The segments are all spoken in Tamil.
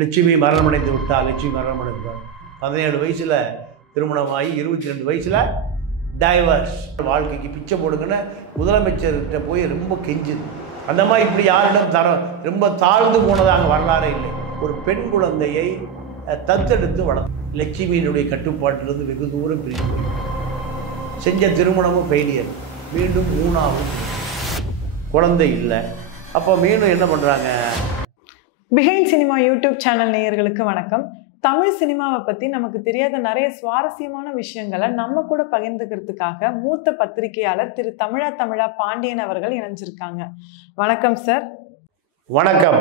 லட்சுமி மரணமடைந்து விட்டால். லட்சுமி மரணமடைந்தார். 17 வயசில் திருமணமாகி 22 வயசில் டைவர்ஸ். வாழ்க்கைக்கு பிச்சை போடுங்கன்னு முதலமைச்சர்கிட்ட போய் ரொம்ப கெஞ்சுது. அந்த மாதிரி இப்படி யாரிடம் ரொம்ப தாழ்ந்து போனதாக வரலாறே இல்லை. ஒரு பெண் குழந்தையை தத்தெடுத்து வளர்த்து லட்சுமியினுடைய கட்டுப்பாட்டிலிருந்து வெகு தூரம் பிரிஞ்சு போய் செஞ்ச திருமணமும் ஃபெயிலியர். மீண்டும் 3வது குழந்தை இல்லை. அப்போ மீண்டும் என்ன பண்ணுறாங்க? பிஹைண்ட் சினிமா யூடியூப் சேனல் நேயர்களுக்கு வணக்கம். தமிழ் சினிமாவை பற்றி நமக்கு தெரியாத நிறைய சுவாரஸ்யமான விஷயங்களை நம்ம கூட பகிர்ந்துக்கிறதுக்காக மூத்த பத்திரிகையாளர் திரு தமிழா பாண்டியன் அவர்கள் இணைஞ்சிருக்காங்க. வணக்கம் சார். வணக்கம்.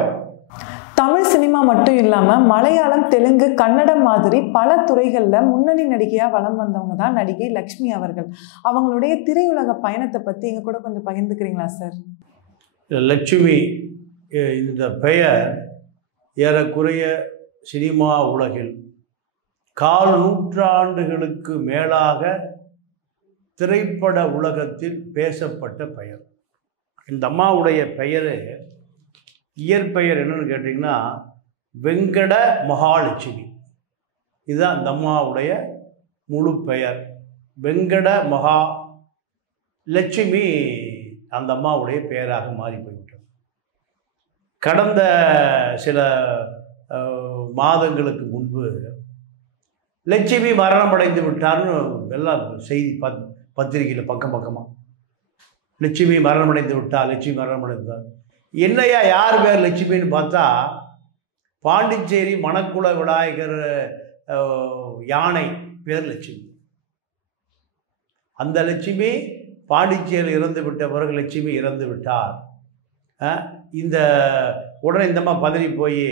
தமிழ் சினிமா மட்டும் இல்லாமல் மலையாளம், தெலுங்கு, கன்னடம் மாதிரி பல துறைகளில் முன்னணி நடிகையாக வலம் வந்தவங்க தான் நடிகை லக்ஷ்மி அவர்கள். அவங்களுடைய திரையுலக பயணத்தை பற்றி எங்கள் கூட கொஞ்சம் பகிர்ந்துக்கிறீங்களா சார்? லட்சுமி இந்த பெயர் ஏறக்குறைய சினிமா உலகில் 4 நூற்றாண்டுகளுக்கு மேலாக திரைப்பட உலகத்தில் பேசப்பட்ட பெயர். இந்த அம்மாவுடைய பெயர் இயற்பெயர் என்னன்னு கேட்டிங்கன்னா வெங்கட மகாலட்சுமி. இதுதான் அந்த அம்மாவுடைய முழு பெயர். வெங்கட மகா லட்சுமி அந்த அம்மாவுடைய பெயராக மாறி போய்விட்டது. கடந்த சில மாதங்களுக்கு முன்பு லட்சுமி மரணமடைந்து விட்டார்னு எல்லாம் செய்தி பத்திரிகையில் பக்கமாக லட்சுமி மரணமடைந்து விட்டார், லட்சுமி மரணமடைந்தார். என்னையா யார் பேர் லட்சுமின்னு பார்த்தா பாண்டிச்சேரி மணக்குள விநாயகர் யானை பேர் லட்சுமி. அந்த லட்சுமி பாண்டிச்சேரியில் இறந்து விட்ட பிறகு லட்சுமி இறந்து விட்டார். இந்த உடனே இந்தம்மா பதறி போய்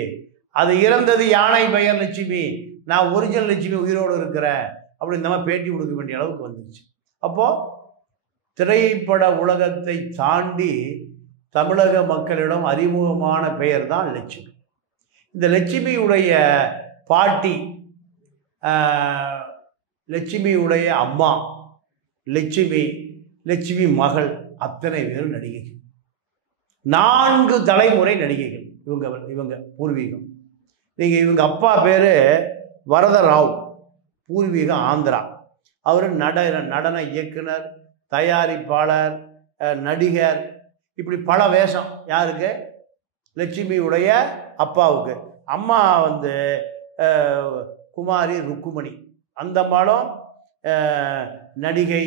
அது இறந்தது யானை பெயர் லட்சுமி, நான் ஒரிஜினல் லட்சுமி உயிரோடு இருக்கிறேன் அப்படி இந்த மாதிரி பேட்டி கொடுக்க வேண்டிய அளவுக்கு வந்துச்சு. அப்போது திரைப்பட உலகத்தை தாண்டி தமிழக மக்களிடம் அறிமுகமான பெயர் தான் லட்சுமி. இந்த லட்சுமியுடைய பாட்டி, லட்சுமியுடைய அம்மா, லட்சுமி மகள், அத்தனை பேரும் நடிகைகள். 4 தலைமுறை நடிகைகள். இவங்க பூர்வீகம். நீங்கள் இவங்க அப்பா பேர் வரதராவ், பூர்வீகம் ஆந்திரா. அவர் நடன இயக்குனர், தயாரிப்பாளர், நடிகர், இப்படி பல வேஷம். யாருக்கு? லட்சுமியுடைய அப்பாவுக்கு. அம்மா குமாரி ருக்குமணி. அந்த அம்மாவும் நடிகை,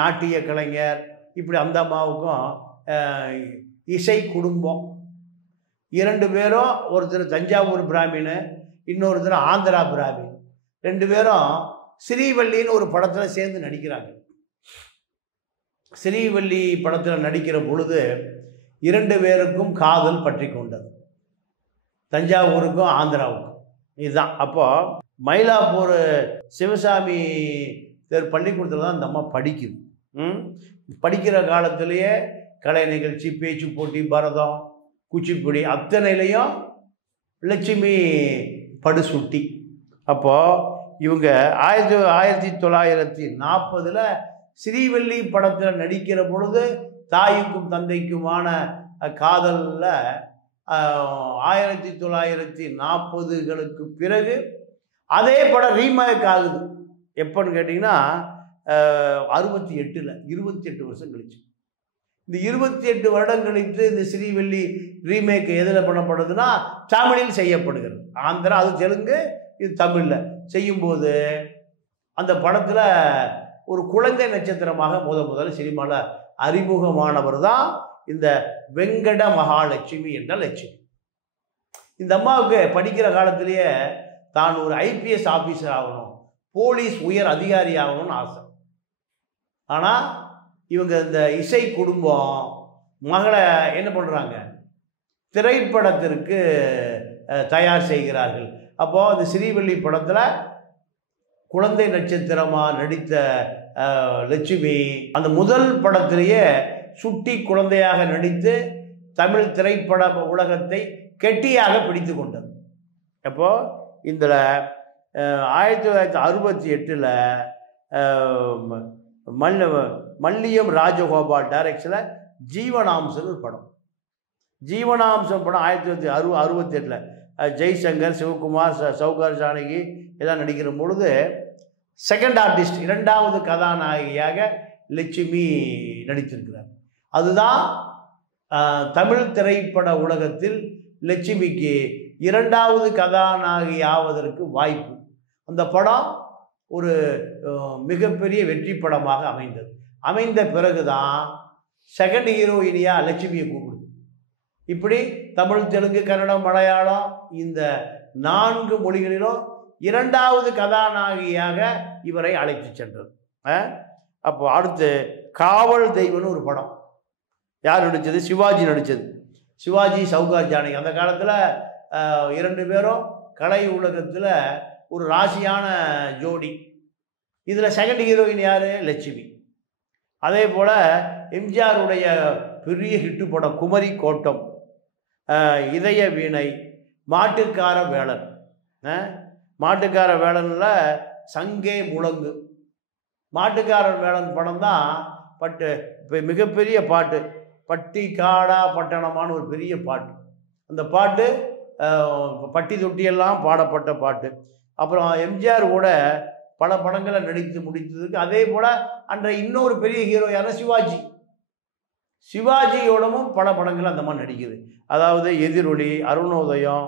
நாட்டிய கலைஞர். இப்படி அந்த அம்மாவுக்கும் இசை குடும்பம். 2 பேரும், ஒருத்தர் தஞ்சாவூர் பிராமின், இன்னொருத்தர் ஆந்திரா பிராமின். 2 பேரும் ஸ்ரீவல்லின்னு ஒரு படத்தில் சேர்ந்து நடிக்கிறாங்க. ஸ்ரீவல்லி படத்தில் நடிக்கிற பொழுது 2 பேருக்கும் காதல் பற்றி கொண்டது, தஞ்சாவூருக்கும் ஆந்திராவுக்கும். இதுதான். அப்போது மயிலாப்பூர் சிவசாமி பள்ளிக்கூடத்தில் தான் இந்த அம்மா படிக்குது. படிக்கிற காலத்திலேயே கலை நிகழ்ச்சி, பேச்சு போட்டி, பரதம், குச்சிப்புடி அத்தனையிலையும் லட்சுமி படுசுட்டி. அப்போது இவங்க 1940 ஸ்ரீவல்லி படத்தில் நடிக்கிற பொழுது தாய்க்கும் தந்தைக்குமான காதலில் 1940களுக்கு பிறகு அதே படம் ரீமேக் ஆகுது. எப்போன்னு கேட்டிங்கன்னா 68 28 வருஷம் கழிச்சு. இந்த 28 வருடம் கழித்து இந்த ஸ்ரீவல்லி ரீமேக் எதில் பண்ணப்படுதுன்னா தமிழில் செய்யப்படுகிறது. ஆந்திரா, அது தெலுங்கு, இது தமிழில் செய்யும்போது அந்த படத்தில் ஒரு குழந்தை நட்சத்திரமாக முதல்ல சினிமாவில் அறிமுகமானவர் தான் இந்த வெங்கட மகாலட்சுமி என்ற லட்சுமி. இந்த அம்மாவுக்கு படிக்கிற காலத்திலேயே தான் ஒரு IPS ஆஃபீஸர் ஆகணும், போலீஸ் உயர் அதிகாரி ஆகணும்னு ஆசை. ஆனால் இவங்க இந்த இசை குடும்பம் மகளை என்ன பண்ணுறாங்க? திரைப்படத்திற்கு தயார் செய்கிறார்கள். அப்போது அந்த ஸ்ரீவல்லி படத்தில் குழந்தை நட்சத்திரமாக நடித்த லட்சுமி அந்த முதல் படத்திலேயே சுட்டி குழந்தையாக நடித்து தமிழ் திரைப்பட உலகத்தை கெட்டியாக பிடித்து கொண்டது. அப்போது இந்த 1968 மல்லியம் ராஜகோபால் டைரக்ஷனில் ஜீவனாம்சன் ஒரு படம். ஜீவனாம்சம் படம் 1968 ஜெய்சங்கர், சிவகுமார், சௌகார் ஜானகி எல்லாம் நடிக்கிற பொழுது செகண்ட் ஆர்டிஸ்ட், இரண்டாவது கதாநாயகியாக லட்சுமி நடித்திருக்கிறார். அதுதான் தமிழ் திரைப்பட உலகத்தில் லட்சுமிக்கு இரண்டாவது கதாநாயகி ஆவதற்கு வாய்ப்பு. அந்த படம் ஒரு மிகப்பெரிய வெற்றி படமாக அமைந்த பிறகுதான் செகண்ட் ஹீரோயினியாக லட்சுமியை கூப்பிடுது. இப்படி தமிழ், தெலுங்கு, கன்னடம், மலையாளம் இந்த 4 மொழிகளிலும் இரண்டாவது கதாநாயகியாக இவரை அழைத்து சென்றது. அப்போ அடுத்து காவல் தெய்வம்னு ஒரு படம். யார் நடித்தது? சிவாஜி நடித்தது. சிவாஜி, சௌகார் ஜானகி. அந்த காலத்தில் 2 பேரும் கலை உலகத்தில் ஒரு ராசியான ஜோடி. இதில் செகண்ட் ஹீரோயின் யார்? லட்சுமி. அதே போல் எம்ஜிஆருடைய பெரிய ஹிட்டு படம் குமரி கோட்டம், இதய வீணை, மாட்டுக்கார வேலன். மாட்டுக்கார வேலனில் சங்கே முழங்கு. மாட்டுக்காரன் வேலன் படம் தான் மிகப்பெரிய பாட்டு. பட்டி காடா பட்டணமான ஒரு பெரிய பாட்டு. அந்த பாட்டு பட்டி தொட்டியெல்லாம் பாடப்பட்ட பாட்டு. அப்புறம் எம்ஜிஆர் கூட பல படங்களை நடித்து முடித்ததுக்கு. அதே போல் அன்றைய இன்னொரு பெரிய ஹீரோ யார்? சிவாஜி. சிவாஜியோடவும் பல படங்கள் அந்த மாதிரி நடிக்குது. அதாவது எதிரொலி, அருணோதயம்,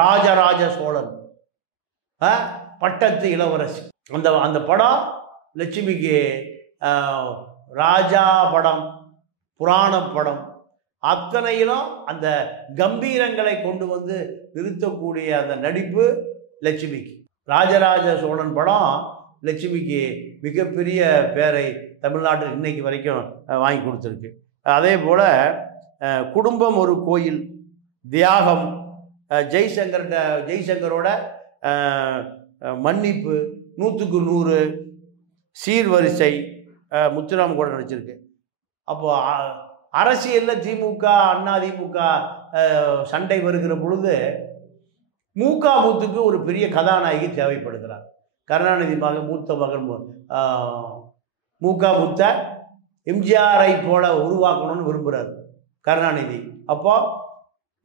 ராஜராஜ சோழன், பட்டத்து இளவரசி. அந்த படம் லட்சுமிக்கு ராஜா படம், புராண படம் அத்தனையிலும் அந்த கம்பீரங்களை கொண்டு வந்து நிறுத்தக்கூடிய அந்த நடிப்பு லட்சுமிக்கு. ராஜராஜ சோழன் படம் லட்சுமிக்கு மிகப்பெரிய பேரை தமிழ்நாட்டில் இன்னைக்கு வரைக்கும் வாங்கி கொடுத்துருக்கு. அதே போல் குடும்பம் ஒரு கோயில், தியாகம், ஜெய்சங்கரோட மன்னிப்பு, 100க்கு 100, சீர்வரிசை முத்துராம் கூட நடிச்சிருக்கு. அப்போது அரசியலில் திமுக, அதிமுக சண்டை வருகிற பொழுது முத்துக்கு ஒரு பெரிய கதாநாயகி தேவைப்படுகிறார். கருணாநிதி மூத்த மகன் முத்த எம்ஜிஆரை போல உருவாக்கணும்னு விரும்புகிறார் கருணாநிதி. அப்போ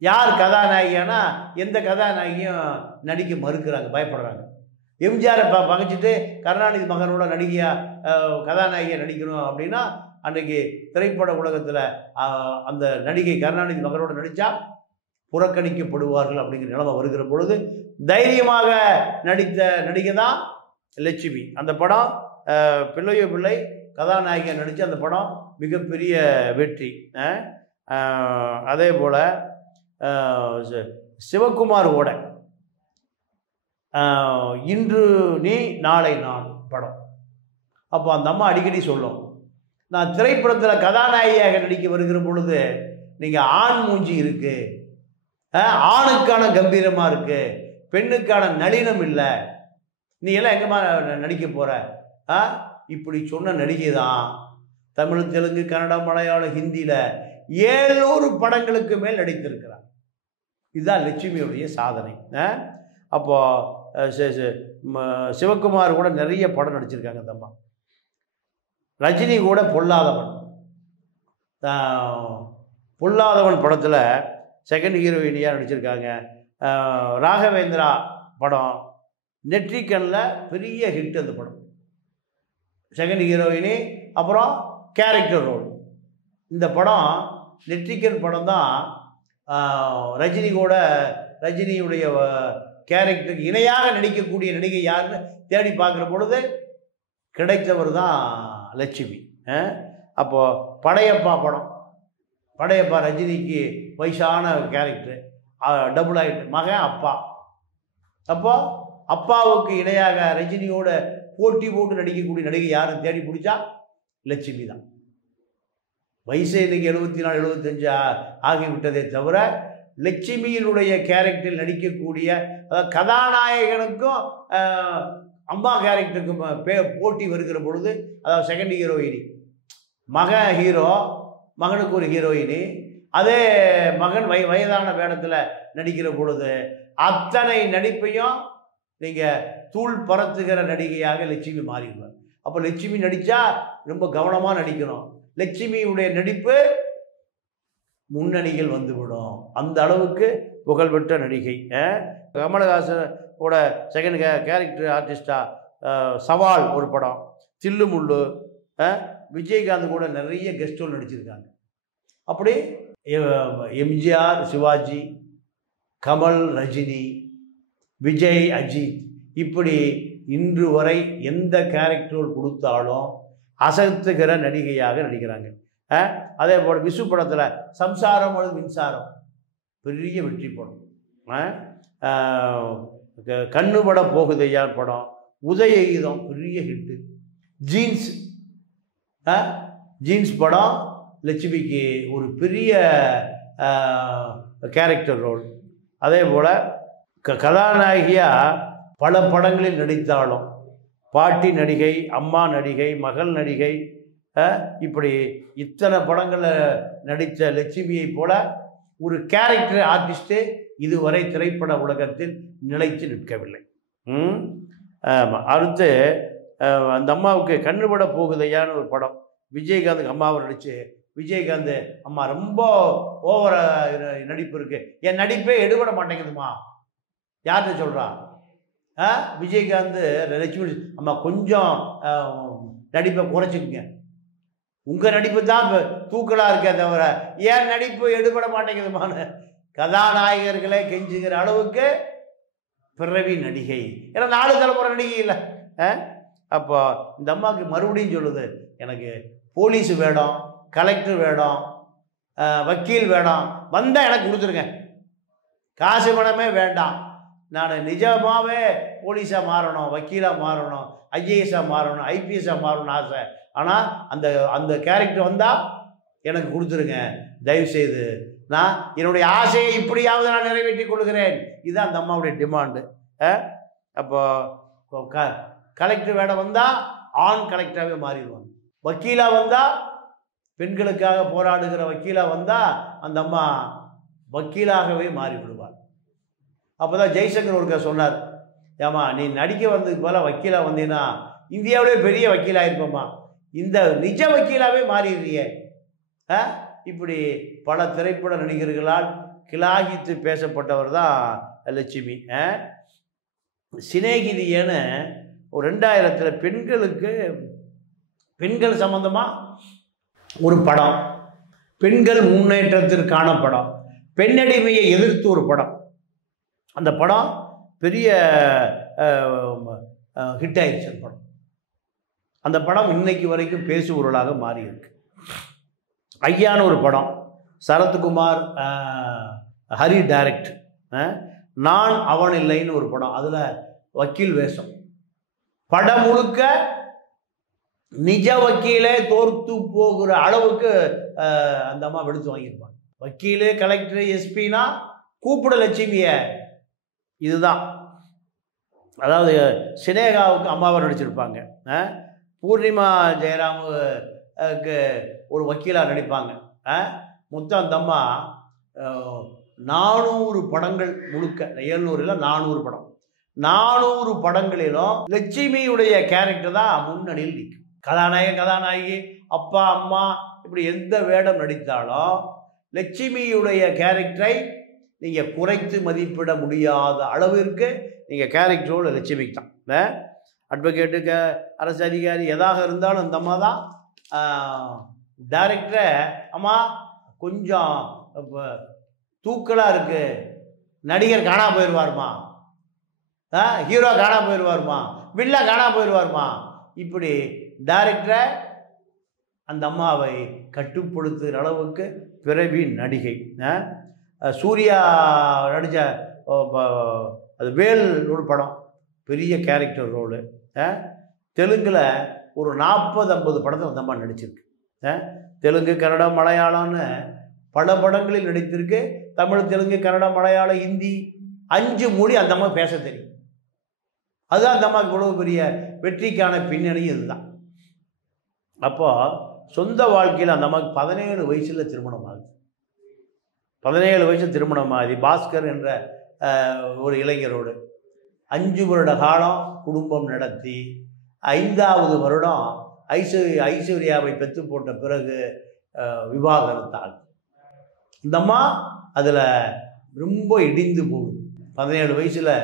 யார் கதாநாயகியானா எந்த கதாநாயகியும் நடிக்க மறுக்கிறாங்க, பயப்படுறாங்க. எம்ஜிஆரை பகைச்சிட்டு கருணாநிதி மகனோட கதாநாயகியை நடிக்கணும் அப்படின்னா அன்றைக்கி திரைப்பட உலகத்தில் அந்த நடிகை கருணாநிதி மகனோட நடித்தா புறக்கணிக்கப்படுவார்கள் அப்படிங்கிற நிலைமை வருகிற பொழுது தைரியமாக நடித்த நடிகை தான் லட்சுமி. அந்த படம் பிள்ளையோ பிள்ளை கதாநாயகியை நடித்து அந்த படம் மிகப்பெரிய வெற்றி. அதே போல் சிவகுமாரோட இன்று நீ நாளை நான் படம். அப்போ அந்த அம்மா அடிக்கடி சொல்லும், நான் திரைப்படத்தில் கதாநாயகியாக நடிக்க வருகிற பொழுது நீங்கள் ஆண் மூஞ்சி இருக்குது, ஆணுக்கான கம்பீரமாக இருக்குது, பெண்ணுக்கான நளினம் இல்லை, நீ எல்லாம் எங்கேம்மா நடிக்க போகிற? இப்படி சொன்ன நடிகை தான் தமிழ், தெலுங்கு, கன்னடம், மலையாளம், ஹிந்தியில் 700 படங்களுக்கு மேல் நடித்திருக்கிறார். இதுதான் லட்சுமியுடைய சாதனை. அப்போது சிவகுமார் கூட நிறைய படம் நடிச்சிருக்காங்க அந்த அம்மா. ரஜினி கூட பொல்லாதவன் படத்தில் செகண்ட் ஹீரோயினியாக நடிச்சிருக்காங்க. ராகவேந்திரா படம் நெற்றிக்கண்ணில் பெரிய ஹிட். அந்த படம் செகண்ட் ஹீரோயினி, அப்புறம் கேரக்டர் ரோல். இந்த படம் நெற்றிக்கண் படம் தான் ரஜினியுடைய கேரக்டருக்கு இணையாக நடிக்கக்கூடிய நடிகை யாருன்னு தேடி பார்க்குற பொழுது கிடைத்தவர் தான் லட்சுமி. அப்போது படையப்பா ரஜினிக்கு வயசான கேரக்டரு, டபுள் ஆகிட்டு மகன் அப்பா. அப்போ அப்பாவுக்கு இணையாக ரஜினியோட போட்டி போட்டு நடிக்கக்கூடிய நடிகை யாருன்னு தேடி பிடிச்சா லட்சுமி தான். வயசு இன்னைக்கு 74 75 ஆகிவிட்டதே தவிர லட்சுமியினுடைய கேரக்டரில் நடிக்கக்கூடிய, அதாவது கதாநாயகனுக்கும் அம்மா கேரக்டருக்கும் போட்டி வருகிற பொழுது, அதாவது செகண்ட் ஹீரோயினி, மகன் ஹீரோ, மகனுக்கு ஒரு ஹீரோயினி, அதே மகன் வயதான வேடத்தில் நடிக்கிற பொழுது அத்தனை நடிப்பையும் நீங்கள் தூள் பறத்துகிற நடிகையாக லட்சுமி மாறிடுவார். அப்போ லட்சுமி நடித்தா ரொம்ப கவனமாக நடிக்கணும். லட்சுமியுடைய நடிப்பு முன்னணிகள் வந்துவிடும். அந்த அளவுக்கு புகழ்பெற்ற நடிகை. கமலஹாசனோட செகண்ட் கேரக்டர் ஆர்டிஸ்டாக சவால் ஒரு படம், தில்லுமுள்ளு, விஜயகாந்த் கூட நிறைய கெஸ்ட் ரோல் நடிச்சிருக்காங்க. அப்படி எம்ஜிஆர், சிவாஜி, கமல், ரஜினி, விஜய், அஜித், இப்படி இன்று வரை எந்த கேரக்டர் ரோல் கொடுத்தாலும் அசத்துகிற நடிகையாக நடிக்கிறாங்க. அதே போல் விசு படத்தில் சம்சாரம் அல்லது மின்சாரம் பெரிய வெற்றி படம். கண்ணுபட போகுதையான் படம், உதயகீதம் பெரிய ஹிட்டு. ஜீன்ஸ் படம் லட்சுமிக்கு ஒரு பெரிய கேரக்டர் ரோல். அதே போல் கதாநாயகியாக பல படங்களில் நடித்தாலும் பாட்டி நடிகை, அம்மா நடிகை, மகள் நடிகை, இப்படி இத்தனை படங்களில் நடித்த லட்சுமியை போல ஒரு கேரக்டர் ஆர்டிஸ்ட்டு இதுவரை திரைப்பட உலகத்தில் நிலைத்து நிற்கவில்லை. அடுத்து அந்த அம்மாவுக்கு கண்ணுபட போகுதையான ஒரு படம், விஜயகாந்துக்கு அம்மாவை நடித்து, விஜயகாந்த் அம்மா ரொம்ப ஓவர நடிப்பு இருக்குது, என் நடிப்பே எடுபட மாட்டேங்குதுமா, யார்கிட்ட சொல்கிறா? விஜயகாந்த் லட்சுமி அம்மா கொஞ்சம் நடிப்பை குறைச்சிக்குங்க, உங்கள் நடிப்பு தான் தூக்கலாக இருக்கே தவிர ஏன் நடிப்பு எடுபட மாட்டேங்குதுமான்னு கதாநாயகர்களே கெஞ்சுகிற அளவுக்கு பிறவி நடிகை. ஏன்னா 4 தலைமுறை நடிகை இல்லை. அப்போ இந்த அம்மாவுக்கு மறுபடியும் சொல்லுது, எனக்கு போலீஸ் வேடம், கலெக்டர் வேடம், வக்கீல் வேடம் வந்தால் எனக்கு கொடுத்துருங்க, காசு பணமே வேண்டாம், நான் நிஜமாகவே போலீஸாக மாறணும், வக்கீலாக மாறணும், ஐஏஎஸ்ஸாக மாறணும், ஐபிஎஸ்ஸாக மாறணும்னு ஆசை. ஆனால் அந்த கேரக்டர் வந்தால் எனக்கு கொடுத்துருங்க தயவுசெய்து, நான் என்னுடைய ஆசையை இப்படியாவது நான் நிறைவேற்றி கொள்கிறேன். இதுதான் அந்த அம்மாவுடைய டிமாண்டு. அப்போ கலெக்டர் வேடம் வந்தால் ஆண் கலெக்டராகவே மாறிடுவாங்க. வக்கீலாக வந்தால், பெண்களுக்காக போராடுகிற வக்கீலாக வந்தால் அந்த அம்மா வக்கீலாகவே மாறிவிடுவார். அப்போ தான் ஜெய்சங்கர் ஒருக்க சொன்னார், ஏம்மா நீ நடிக்க வந்ததுக்கு போல வக்கீலாக வந்தீங்கன்னா இந்தியாவிலே பெரிய வக்கீலாக இருப்போம்மா, இந்த நிஜ வக்கீலாகவே மாறிடுறியே. இப்படி பல திரைப்பட நடிகர்களால் கிளாகித்து பேசப்பட்டவர் தான் லட்சுமி. சிநேகிதியன்னு ஒரு 2000 பெண்கள் சம்பந்தமாக ஒரு படம், பெண்கள் முன்னேற்றத்திற்கான படம், பெண்ணடிமையை எதிர்த்து ஒரு படம். அந்த படம் பெரிய ஹிட் ஆயிடுச்சு. அந்த படம் அந்த படம் இன்னைக்கு வரைக்கும் பேசுபொருளாக மாறி இருக்கு. ஐயான்னு ஒரு படம், சரத்குமார் ஹரி டைரக்ட். நான் அவன் இல்லைன்னு ஒரு படம், அதில் வக்கீல் வேஷம். படம் முழுக்க நிஜ வக்கீலே தோர்த்து போகிற அளவுக்கு அந்த அம்மா வெளுத்து வாங்கியிருப்பாங்க. வக்கீலு, கலெக்டரு, எஸ்பினா கூப்பிட லட்சுமிய. இதுதான், அதாவது சினேகாவுக்கு அம்மாவை நடிச்சிருப்பாங்க. பூர்ணிமா ஜெயராமுக்கு ஒரு வக்கீலாக நடிப்பாங்க. மொத்தம் அந்த அம்மா 400 படங்கள் முழுக்க, 700 இல்லை 400 படம், 400 படங்களிலும் லட்சுமியுடைய கேரக்டர் தான் முன்னணியில் நிற்கும். கதாநாயகி, அப்பா, அம்மா, இப்படி எந்த வேடம் நடித்தாலும் லட்சுமியுடைய கேரக்டரை நீங்கள் குறைத்து மதிப்பிட முடியாத அளவிற்கு நீங்கள் கேரக்டரோட லட்சுமிக்கு தான். அட்வொகேட்டு, அரசு அதிகாரி எதாக இருந்தாலும் அந்த அம்மா தான் டைரக்டரை, அம்மா கொஞ்சம் தூக்கலாக இருக்குது, நடிகர் காணா போயிடுவாருமா, ஹீரோ காணா போயிடுவாருமா, வில்லா காணா போயிடுவாருமா, இப்படி டைரக்டரை அந்த அம்மாவை கட்டுப்படுத்துகிற அளவுக்கு பிறவி நடிகை. சூர்யா நடித்த அது வேல் ஒரு படம், பெரிய கேரக்டர் ரோலு. தெலுங்கில் ஒரு 40-50 படத்தில் அந்த அம்மா நடிச்சிருக்கு. தெலுங்கு, கன்னடம், மலையாளம்னு பல படங்களில் நடித்திருக்கு. தமிழ், தெலுங்கு, கன்னடம், மலையாளம், ஹிந்தி 5 மொழி அந்த அம்மா பேச தெரியும். அதுதான் அந்த அம்மாவுக்கு இவ்வளவு பெரிய வெற்றிக்கான பின்னணி இதுதான். அப்போது சொந்த வாழ்க்கையில் அந்த அம்மாவுக்கு 17 வயசில் திருமணம் ஆகுது. 17 வயசு திருமணமாகி பாஸ்கர் என்ற ஒரு இளைஞரோடு 5 வருட காலம் குடும்பம் நடத்தி 5வது வருடம் ஐஸ்வர்யாவை பெற்று போட்ட பிறகு விவாகரத்தாகும். இந்த அம்மா அதில் ரொம்ப இடிந்து போகுது. 17 வயசில்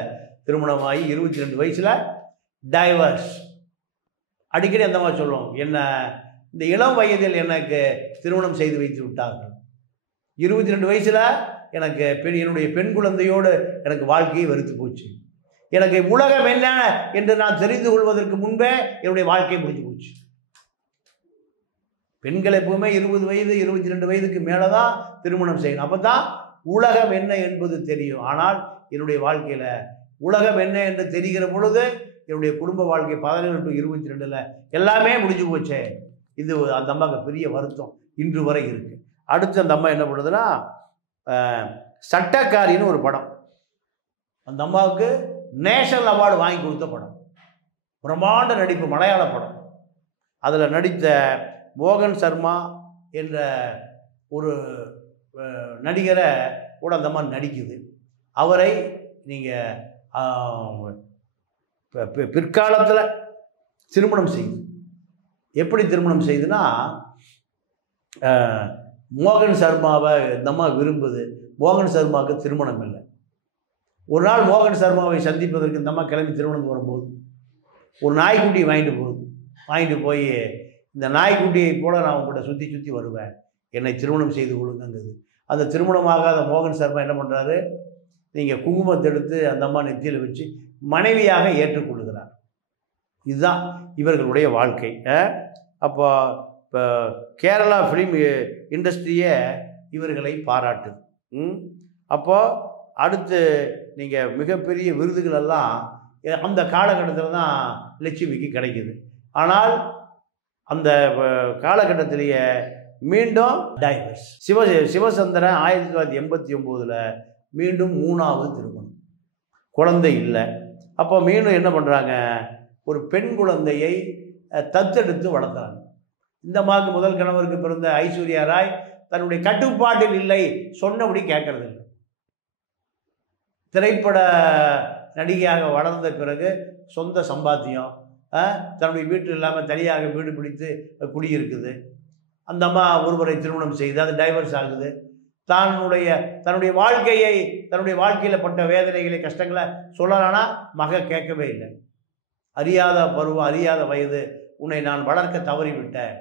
திருமணமாகி 22 வயசில் டைவர்ஸ். அடிக்கடி அந்த மாதிரி சொல்லுவோம், என்ன இந்த இளம் வயதில் எனக்கு திருமணம் செய்து வைத்து விட்டார்கள். 22 வயசில் எனக்கு என்னுடைய பெண் குழந்தையோடு எனக்கு வாழ்க்கையை வெறுத்து போச்சு. எனக்கு உலகம் என்ன என்று நான் தெரிந்து கொள்வதற்கு முன்பே என்னுடைய வாழ்க்கை முடிஞ்சு போச்சு. பெண்கள் எப்பவுமே 20 வயது 22 வயதுக்கு மேலே தான் திருமணம் செய்யணும். அப்போ தான் உலகம் என்ன என்பது தெரியும். ஆனால் என்னுடைய வாழ்க்கையில் உலகம் என்ன என்று தெரிகிற பொழுது என்னுடைய குடும்ப வாழ்க்கை 17 to 22 எல்லாமே முடிஞ்சு போச்சே. இது அந்த அம்மாவுக்கு பெரிய வருத்தம் இன்று வரை இருக்குது. அடுத்து அந்த அம்மா என்ன பண்ணுதுன்னா, சட்டக்காரின்னு ஒரு படம், அந்த அம்மாவுக்கு நேஷனல் அவார்டு வாங்கி கொடுத்த படம், பிரம்மாண்ட நடிப்பு, மலையாள படம். அதில் நடித்த மோகன் சர்மா என்ற ஒரு நடிகரை கூட அந்த அம்மா நடிக்குது. அவரை நீங்கள் பிற்காலத்தில் திருமணம் செய்யுது. எப்படி திருமணம் செய்யுதுன்னா, மோகன் சர்மாவை இந்த அம்மா விரும்புது. மோகன் சர்மாவுக்கு திருமணம் இல்லை. ஒரு நாள் மோகன் சர்மாவை சந்திப்பதற்கு இந்த அம்மா கிளம்பி திருமணம் வரும்போது ஒரு நாய்க்குட்டி வாங்கிட்டு போய், இந்த நாய்க்குட்டியை போல நான் உங்கள்கிட்ட சுற்றி சுற்றி வருவேன், என்னை திருமணம் செய்து கொள்ளுங்கிறது. அந்த திருமணமாகாத மோகன் சர்மா என்ன பண்ணுறாரு, நீங்கள் குங்குமத்தை எடுத்து அந்த அம்மா நெத்தியில் வச்சு மனைவியாக ஏற்றுக்கொள்ளுகிறார். இதுதான் இவர்களுடைய வாழ்க்கை. அப்போ இப்போ கேரளா ஃபிலிம் இண்டஸ்ட்ரியே இவர்களை பாராட்டுது. அப்போது அடுத்து நீங்கள் மிகப்பெரிய விருதுகளெல்லாம் அந்த காலகட்டத்தில் தான் லட்சுமிக்கு கிடைக்குது. ஆனால் அந்த காலகட்டத்திலேயே மீண்டும் டைவர்ஸ். சிவசந்திரன் 1989 மீண்டும் 3வது திருமணம், குழந்தை இல்லை. அப்போ மீண்டும் என்ன பண்ணுறாங்க, ஒரு பெண் குழந்தையை தத்தெடுத்து வளர்த்தாங்க. இந்த அம்மாவுக்கு முதல் கணவருக்கு பிறந்த ஐஸ்வர்யா ராய் தன்னுடைய கட்டுப்பாட்டில் இல்லை, சொன்னபடி கேட்கறது இல்லை. திரைப்பட நடிகையாக வளர்ந்த பிறகு சொந்த சம்பாத்தியம், தன்னுடைய வீட்டில் இல்லாமல் தனியாக வீடு பிடித்து குடியிருக்குது. அந்த அம்மா ஒருவரை திருமணம் செய்து அது டைவர்ஸ் ஆகுது. தன்னுடைய வாழ்க்கையில் பட்ட வேதனைகளை கஷ்டங்களை சொல்லலான்னா மக கேட்கவே இல்லை. அறியாத பருவம், அறியாத வயது, உன்னை நான் வளர்க்க தவறிவிட்டேன்,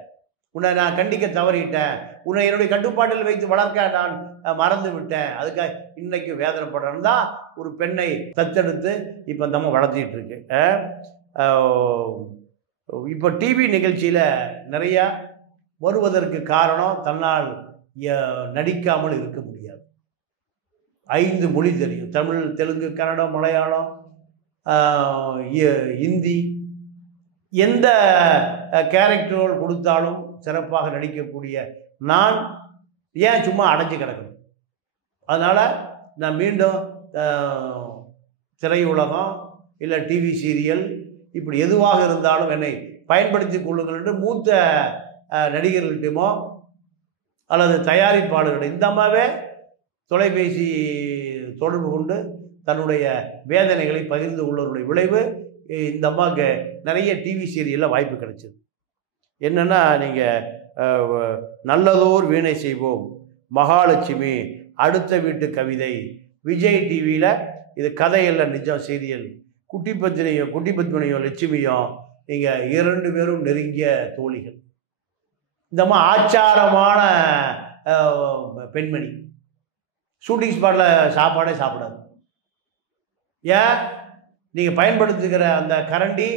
உன்னை நான் கண்டிக்க தவறிவிட்டேன், உன்னை என்னுடைய கட்டுப்பாட்டில் வைத்து வளர்க்க நான் மறந்து விட்டேன், அதுக்காக இன்னைக்கு வேதனைப்படுறேன்னு தான் ஒரு பெண்ணை தத்தெடுத்து இப்போ அந்த அம்மா வளர்த்திட்டு இருக்கு. இப்போ டிவி நிகழ்ச்சியில் நிறையா வருவதற்கு காரணம் தன்னால் நடிக்காமல் இருக்க முடியாது. 5 மொழி தெரியும், தமிழ், தெலுங்கு, கன்னடம், மலையாளம், ஹிந்தி. எந்த கேரக்டர்கள் கொடுத்தாலும் சிறப்பாக நடிக்கக்கூடிய நான் ஏன் சும்மா அடைஞ்சு கிடக்கணும்? அதனால் நான் மீண்டும் திரையுலகம் இல்லை டிவி சீரியல் இப்படி எதுவாக இருந்தாலும் என்னை பயன்படுத்தி கொள்ளுங்கள் என்று மூத்த நடிகர்கள்கிட்டமோ அல்லது தயாரிப்பாளர்கள் இந்த அம்மாவே தொலைபேசி தொடர்பு கொண்டு தன்னுடைய வேதனைகளை பகிர்ந்து கொள்வதனுடைய விளைவு இந்த அம்மாவுக்கு நிறைய டிவி சீரியலில் வாய்ப்பு கிடைச்சிது. என்னென்னா, நீங்கள் நல்லதோர் வீணை செய்வோம், மகாலட்சுமி, அடுத்த வீட்டு கவிதை, விஜய் டிவியில் இது கதையல்ல நிஜம் சீரியல், குட்டி பத்மினியும் லட்சுமியும் நீங்கள் 2 பேரும் நெருங்கிய தோழிகள். இந்த அம்மா ஆச்சாரமான பெண்மணி. ஷூட்டிங் ஸ்பாட்டில் சாப்பாடே சாப்பிடாது. ஏன்? நீங்கள் பயன்படுத்துகிற அந்த கரண்டி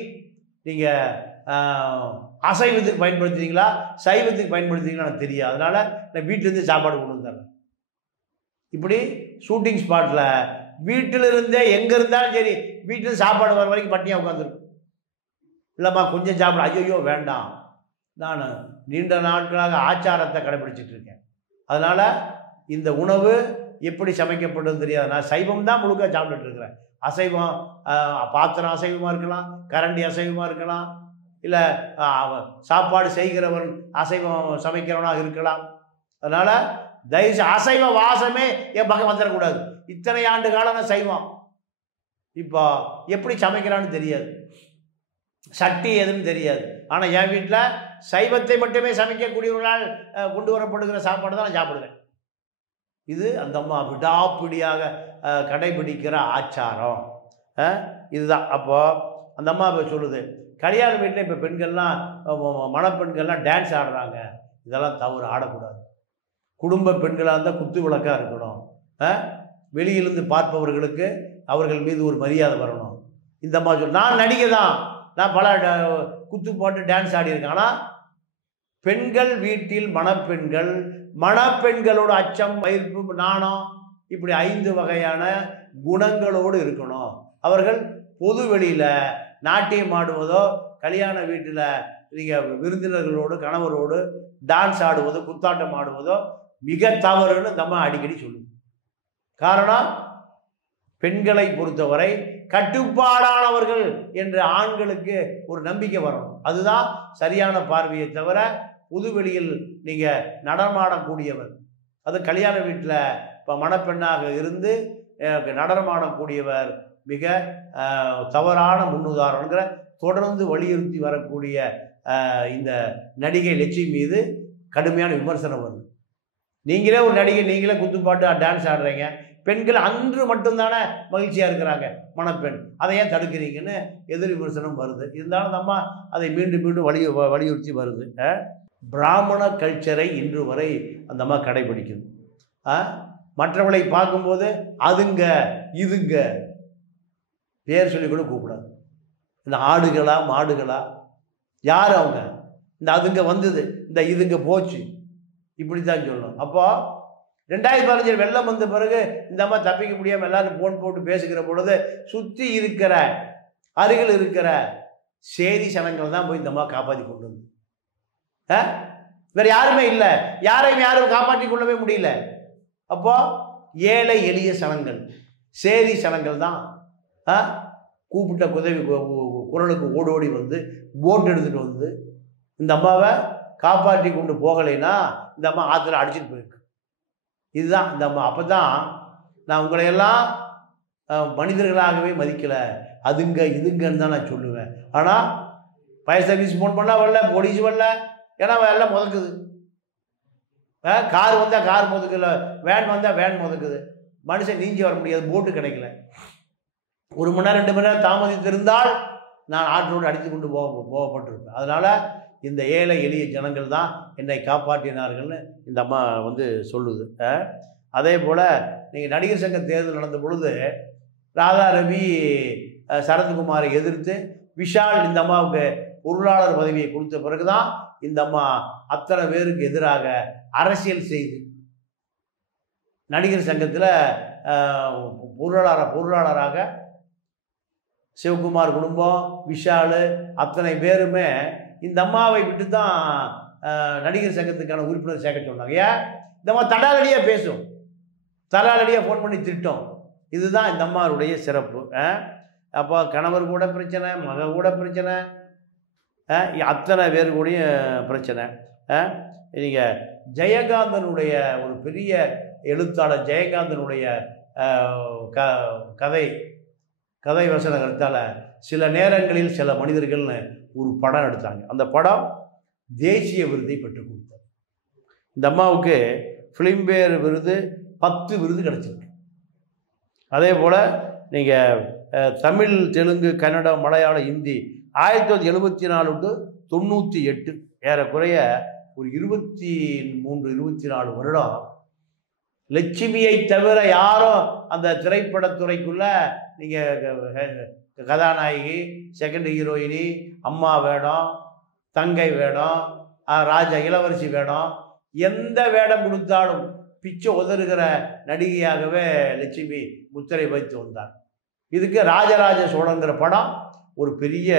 நீங்கள் அசைவத்துக்கு பயன்படுத்துறீங்களா சைவத்துக்கு பயன்படுத்துறீங்களா எனக்கு தெரியாது, அதனால் நான் வீட்டிலேருந்து சாப்பாடு கொண்டு வந்துடுறேன். இப்படி ஷூட்டிங் ஸ்பாட்டில் வீட்டிலிருந்தே எங்கே இருந்தாலும் சரி, வீட்டில் சாப்பாடு வர வரைக்கும் பட்டினியாக உட்காந்துருக்கும். இல்லைம்மா கொஞ்சம் சாப்பிட, ஐயோ வேண்டாம், நான் நீண்ட நாட்களாக ஆச்சாரத்தை கடைபிடிச்சிட்டு இருக்கேன், அதனால் இந்த உணவு எப்படி சமைக்கப்படுறது தெரியாது, நான் சைவம் தான் முழுக்க சாப்பிட்டுட்டு இருக்கிறேன். அசைவம், பாத்திரம் அசைவமாக இருக்கலாம், கரண்டி அசைவமாக இருக்கலாம், இல்லை சாப்பாடு செய்கிறவன் அசைவம் சமைக்கிறவனாக இருக்கலாம். அதனால் தயவுசெய்து அசைவ வாசமே என் பக்கம் வந்துடக்கூடாது. இத்தனை ஆண்டு காலம் சைவம், இப்போ எப்படி சமைக்கிறான்னு தெரியாது, சக்தி எதுன்னு தெரியாது. ஆனால் என் வீட்டில் சைவத்தை மட்டுமே சமைக்கக்கூடியவர்களால் கொண்டு வரப்படுகிற சாப்பாடு தான் நான் சாப்பிடுவேன். இது அந்த அம்மா விடாப்பிடியாக கடைபிடிக்கிற ஆச்சாரம். இதுதான். அப்போது அந்த அம்மா இப்போ சொல்லுது, கல்யாண வீட்டில் இப்போ பெண்கள்லாம் மணப்பெண்கள்லாம் டான்ஸ் ஆடுறாங்க, இதெல்லாம் தவறு, ஆடக்கூடாது. குடும்ப பெண்களாக இருந்தால் குத்து விளக்காக இருக்கணும். வெளியிலிருந்து பார்ப்பவர்களுக்கு அவர்கள் மீது ஒரு மரியாதை வரணும். இந்த அம்மா நான் நடிகை தான், நான் பல குத்து போட்டு டான்ஸ் ஆடியிருக்கேன். ஆனால் பெண்கள் வீட்டில் மணப்பெண்களோட அச்சம், மயிர்ப்பு, நாணம், இப்படி 5 வகையான குணங்களோடு இருக்கணும். அவர்கள் பொது வெளியில் நாட்டியம் ஆடுவதோ, கல்யாண வீட்டில் நீங்கள் விருந்தினர்களோடு கணவரோடு டான்ஸ் ஆடுவதோ, குத்தாட்டம் ஆடுவதோ மிக தவறுன்னு நம்ம அடிக்கடி சொல்லுவோம். காரணம், பெண்களை பொறுத்தவரை கட்டுப்பாடானவர்கள் என்று ஆண்களுக்கு ஒரு நம்பிக்கை வரணும். அதுதான் சரியான பார்வையை தவிர புதுவெளியில் நீங்கள் நடனமாடக்கூடியவர், அது கல்யாண வீட்டில் இப்போ மணப்பெண்ணாக இருந்து நடனமாடக்கூடியவர் மிக தவறான முன்னுதாரணங்கிற தொடர்ந்து வலியுறுத்தி வரக்கூடிய இந்த நடிகை லட்சுமி மீது கடுமையான விமர்சனம் வருது. நீங்களே ஒரு நடிகை, நீங்களே குத்துப்பாட்டு டான்ஸ் ஆடுறீங்க, பெண்கள் அன்று மட்டும்தானே மகிழ்ச்சியாக இருக்கிறாங்க, மணப்பெண், அதை ஏன் தடுக்கிறீங்கன்னு எதிர் விமர்சனம் வருது. இருந்தாலும் நம்ம அதை மீண்டும் மீண்டும் வலியுறுத்தி வருது. பிராமண கல்ச்சரை இன்று வரை அந்த அம்மா கடைபிடிக்குது. மற்றவர்களை பார்க்கும்போது அதுங்க இதுங்க பேர் சொல்லி கூட கூப்பிடாது. இந்த ஆடுகளா மாடுகளா, யார் அவங்க, இந்த அதுங்க வந்தது, இந்த இதுங்க போச்சு, இப்படி தான் சொல்லணும். அப்போ 2015 வெள்ளம் வந்த பிறகு இந்த அம்மா தப்பிக்க முடியாமல் எல்லாரும் ஃபோன் போட்டு பேசுகிற பொழுது சுற்றி இருக்கிற அருகில் இருக்கிற சேரி சனங்கள் தான் போய் இந்த அம்மா காப்பாற்றி கொண்டு வந்து. வேறு யாருமே இல்லை, யாரும் காப்பாற்றி கொள்ளவே முடியல. அப்போ ஏழை எளிய சனங்கள், சேரி சனங்கள் தான் கூப்பிட்ட குரலுக்கு ஓடோடி வந்து போட் எடுத்துகிட்டு வந்து இந்த அம்மாவை காப்பாற்றி கொண்டு போகலைன்னா இந்த அம்மா ஆற்றுல அடிச்சுட்டு போயிருக்கு. இதுதான் இந்த அம்மா. அப்போ தான் நான் உங்களையெல்லாம் மனிதர்களாகவே மதிக்கலை, அதுங்க இதுங்கன்னு தான் நான் சொல்லுவேன். ஆனால் ஃபயர் சர்வீஸ் ஃபோன் பண்ணால் வரல, போலீஸ் வரல, ஏன்னா எல்லாம் முதக்குது. கார் வந்தால் கார் முதக்கல, வேன் வந்தால் வேன் முதக்குது, மனுஷன் நீஞ்சி வர முடியாது, போட்டு கிடைக்கல. 1 மணி நேரம் 2 மணி நேரம் தாமதித்திருந்தால் நான் ஆற்றோடு அடித்து கொண்டு போகப்பட்டிருப்பேன். அதனால் இந்த ஏழை எளிய ஜனங்கள் தான் என்னை காப்பாற்றினார்கள்னு இந்த அம்மா வந்து சொல்லுது. அதே போல் நீங்கள் நடிகர் சங்க தேர்தல் நடந்த பொழுது ராதா ரவி சரத்குமாரை எதிர்த்து விஷால் இந்த அம்மாவுக்கு பொருளாளர் பதவியை கொடுத்த பிறகு தான் இந்த அம்மா அத்தனை பேருக்கு எதிராக அரசியல் செய்து நடிகர் சங்கத்தில் பொருளாளராக சிவகுமார் குடும்பம், விஷால், அத்தனை பேருமே இந்த அம்மாவை விட்டு தான் நடிகர் சங்கத்துக்கான உறுப்பினர் சேர்க்க சொன்னாங்க. ஏன் இந்த அம்மா தடாலடியாக பேசும், தடாலடியாக ஃபோன் பண்ணி திட்டம். இதுதான் இந்த அம்மாவுடைய சிறப்பு. அப்போ கணவர் கூட பிரச்சனை, மக கூட பிரச்சனை, அத்தனை பேர் கூடயும் பிரச்சனை. நீங்கள் ஜெயகாந்தனுடைய ஒரு பெரிய எழுத்தாளர் ஜெயகாந்தனுடைய கதை வசனத்தால் சில நேரங்களில் சில மனிதர்கள்னு ஒரு படம் எடுத்தாங்க. அந்த படம் தேசிய விருதை பெற்றுக் கொடுத்தார். இந்த அம்மாவுக்கு ஃபிலிம்பேர் விருது 10 விருது கிடச்சிருக்கு. அதே போல் நீங்கள் தமிழ், தெலுங்கு, கன்னடம், மலையாளம், ஹிந்தி 1974 to 98 ஏறக்குறைய ஒரு 23-24 வருடம் லட்சுமியை தவிர யாரும் அந்த திரைப்படத்துறைக்குள்ள நீங்கள் கதாநாயகி, செகண்ட் ஹீரோயினி, அம்மா வேடம், தங்கை வேடம், ராஜா இளவரசி வேடம், எந்த வேடம் கொடுத்தாலும் பிச்சை உதறுகிற நடிகையாகவே லட்சுமி முத்திரை வைத்து வந்தார். இதுக்கு ராஜராஜ சோழங்கிற படம் ஒரு பெரிய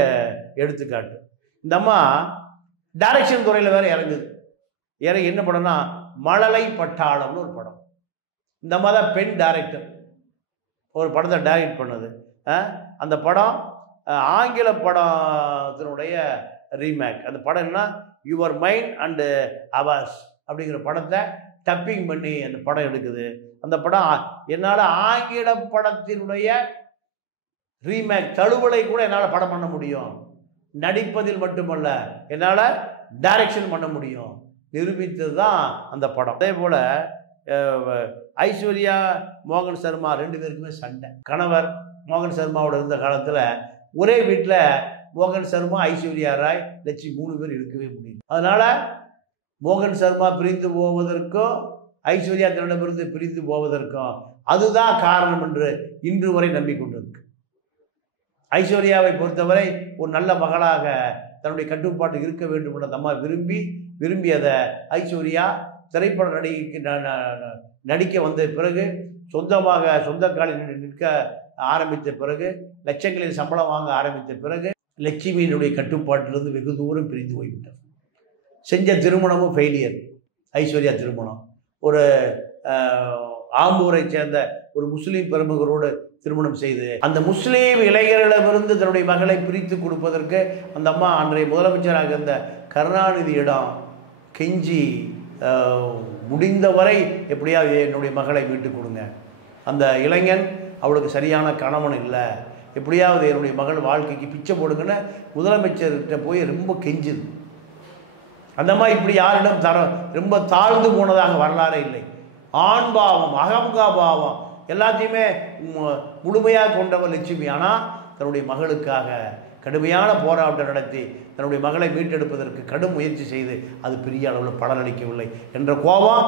எடுத்துக்காட்டு. இந்த அம்மா டைரக்ஷன் துறையில் வேறு இறங்குது. என்ன படம்னா மழலை பட்டாளம்னு ஒரு படம். இந்த அம்மா தான் பெண் டைரக்டர், ஒரு படத்தை டைரக்ட் பண்ணது. அந்த படம் ஆங்கில படத்தினுடைய ரீமேக். அந்த படம் என்ன, யுவர் மைண்ட் அண்டு அவர்ஸ் அப்படிங்கிற படத்தை டப்பிங் பண்ணி அந்த படம் எடுக்குது. அந்த படம் என்னால் ஆங்கில படத்தினுடைய ரீமேக் தழுவலை கூட என்னால் படம் பண்ண முடியும், நடிப்பதில் மட்டுமல்ல என்னால் டைரக்ஷன் பண்ண முடியும், நிரூபித்தது தான் அந்த படம். அதே போல் ஐஸ்வர்யா மோகன் சர்மா 2 பேருக்குமே சண்டை. கணவர் மோகன் சர்மாவோட இருந்த காலத்தில் ஒரே வீட்டில் மோகன் சர்மா, ஐஸ்வர்யா ராய், லட்சுமி 3 பேர் இருக்கவே முடியும். அதனால் மோகன் சர்மா பிரிந்து போவதற்கும் ஐஸ்வர்யா தன்னிடமிருந்து பிரிந்து போவதற்கும் அதுதான் காரணம் என்று இன்று வரை நம்பிக்கொண்டிருக்கு. ஐஸ்வர்யாவை பொறுத்தவரை ஒரு நல்ல மகளாக தன்னுடைய கட்டுப்பாட்டு இருக்க வேண்டும் என்ற அம்மா விரும்பியதை ஐஸ்வர்யா திரைப்பட நடிக்க வந்த பிறகு, சொந்த காலில் நிற்க ஆரம்பித்த பிறகு, லட்சங்களில் சம்பளம் வாங்க ஆரம்பித்த பிறகு லட்சுமியினுடைய கட்டுப்பாட்டிலிருந்து வெகு தூரம் பிரிந்து போய்விட்டார். செஞ்ச திருமணமும் ஃபெயிலியர். ஐஸ்வர்யா திருமணம் ஒரு ஆம்பூரை சேர்ந்த ஒரு முஸ்லீம் பிரமுகரோடு திருமணம் செய்து அந்த முஸ்லீம் இளைஞர்களிடமிருந்து தன்னுடைய மகளை பிரித்து கொடுப்பதற்கு அந்த அம்மா அன்றைய முதலமைச்சராக இருந்த கருணாநிதியிடம் கெஞ்சி முடிந்தவரை எப்படியாவது என்னுடைய மகளை மீட்டு கொடுங்க, அந்த இளைஞன் அவளுக்கு சரியான கணவன் இல்லை, எப்படியாவது என்னுடைய மகள் வாழ்க்கைக்கு பிச்சை போடுங்கன்னு முதலமைச்சர்கிட்ட போய் ரொம்ப கெஞ்சுது. அந்த மாதிரி இப்படி யாரிடம் ரொம்ப தாழ்ந்து போனதாக வரலாறே இல்லை. ஆண் பாவம், அகம்கா பாவம் எல்லாத்தையுமே முழுமையாக கொண்டவர் லட்சுமி. ஆனால் தன்னுடைய மகளுக்காக கடுமையான போராட்டம் நடத்தி தன்னுடைய மகளை மீட்டெடுப்பதற்கு கடும் முயற்சி செய்து அது பெரிய அளவில் பலனளிக்கவில்லை என்ற கோபம்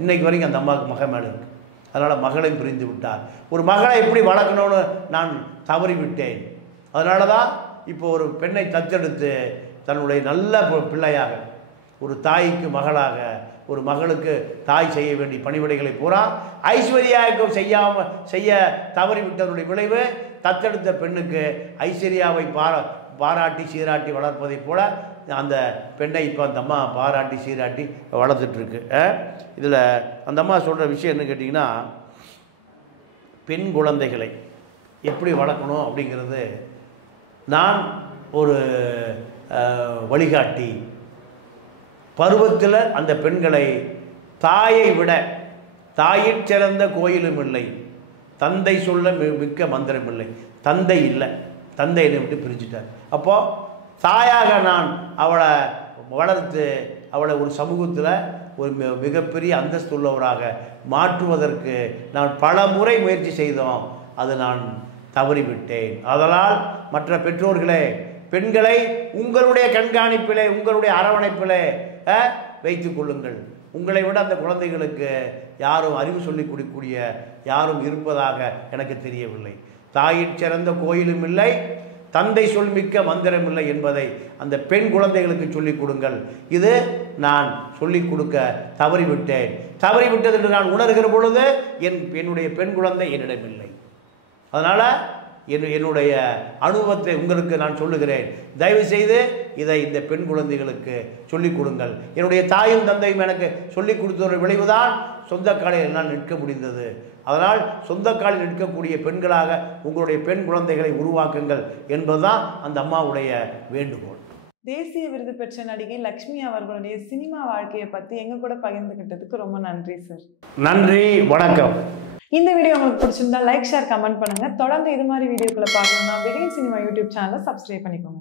இன்னைக்கு வரைக்கும் அந்த அம்மாவுக்கு மகன் மேலே இருக்குது. அதனால் மகளை பிரிந்து விட்டார். ஒரு மகளை எப்படி வளர்க்கணும்னு நான் தவறிவிட்டேன். அதனால தான் இப்போ ஒரு பெண்ணை தத்தெடுத்து தன்னுடைய நல்ல பிள்ளையாக, ஒரு தாய்க்கு மகளாக, ஒரு மகளுக்கு தாய் செய்ய வேண்டிய பணிவிடைகளை பூரா ஐஸ்வர்யாவுக்கு செய்ய தவறிவிட்டதனுடைய விளைவு தத்தெடுத்த பெண்ணுக்கு ஐஸ்வர்யாவை பாராட்டி சீராட்டி வளர்ப்பதைப் போல அந்த பெண்ணை இப்போ அந்த அம்மா பாராட்டி சீராட்டி வளர்த்துட்ருக்கு. இதில் அந்த அம்மா சொல்கிற விஷயம் என்ன கேட்டிங்கன்னா, பெண் குழந்தைகளை எப்படி வளர்க்கணும் அப்படிங்கிறது நான் ஒரு வழிகாட்டி. பருவத்தில் அந்த பெண்களை தாயை விட தாயிற் சிறந்த கோயிலும் இல்லை, தந்தை சொல்ல மிக்க மந்திரம் இல்லை. தந்தை இல்லை, தந்தை என்னை விட்டு பிரிச்சுட்டார். அப்போது தாயாக நான் அவளை வளர்த்து அவளை ஒரு சமூகத்தில் ஒரு மிகப்பெரிய அந்தஸ்து உள்ளவராக மாற்றுவதற்கு நான் பல முறை முயற்சி செய்தோம். அது நான் தவறிவிட்டேன். அதனால் மற்ற பெற்றோர்களே, பெண்களை உங்களுடைய கண்காணிப்பிலே, உங்களுடைய அரவணைப்பிலே வைத்துக் கொள்ளுங்கள். உங்களை விட அந்த குழந்தைகளுக்கு யாரும் அறிவு சொல்லிக் கொடுக்கக்கூடிய யாரும் இருப்பதாக எனக்கு தெரியவில்லை. தாயிற் சிறந்த கோயிலும் இல்லை, தந்தை சொல் மிக்க மந்திரம் இல்லை என்பதை அந்த பெண் குழந்தைகளுக்கு சொல்லிக் கொடுங்கள். இது நான் சொல்லிக் கொடுக்க தவறிவிட்டது என்று நான் உணர்கிற பொழுது என்னுடைய பெண் குழந்தை என்னிடமில்லை. அதனால் என்னுடைய அனுபவத்தை உங்களுக்கு நான் சொல்லுகிறேன். தயவுசெய்து இதை இந்த பெண் குழந்தைகளுக்கு சொல்லிக் கொடுங்கள். என்னுடைய தாயும் தந்தையும் எனக்கு சொல்லிக் கொடுத்த ஒரு விளைவுதான் சொந்த காலில் என்னால் நிற்க முடிந்தது. அதனால் சொந்த காலில் நிற்கக்கூடிய பெண்களாக உங்களுடைய பெண் குழந்தைகளை உருவாக்குங்கள் என்பதுதான் அந்த அம்மாவுடைய வேண்டுகோள். தேசிய விருது பெற்ற நடிகை லக்ஷ்மி அவர்களுடைய சினிமா வாழ்க்கையை பற்றி எங்க கூட பகிர்ந்துகிட்டதுக்கு ரொம்ப நன்றி சார். நன்றி, வணக்கம். இந்த வீடியோ உங்களுக்கு பிடிச்சிருந்தா லைக், ஷேர், கமெண்ட் பண்ணுங்க. தொடர்ந்து இது மாதிரி வீடியோக்களை பார்க்கணும்னா பிகைன் சினிமா யூடியூப் சேனலை சப்ஸ்கிரைப் பண்ணிக்கோங்க.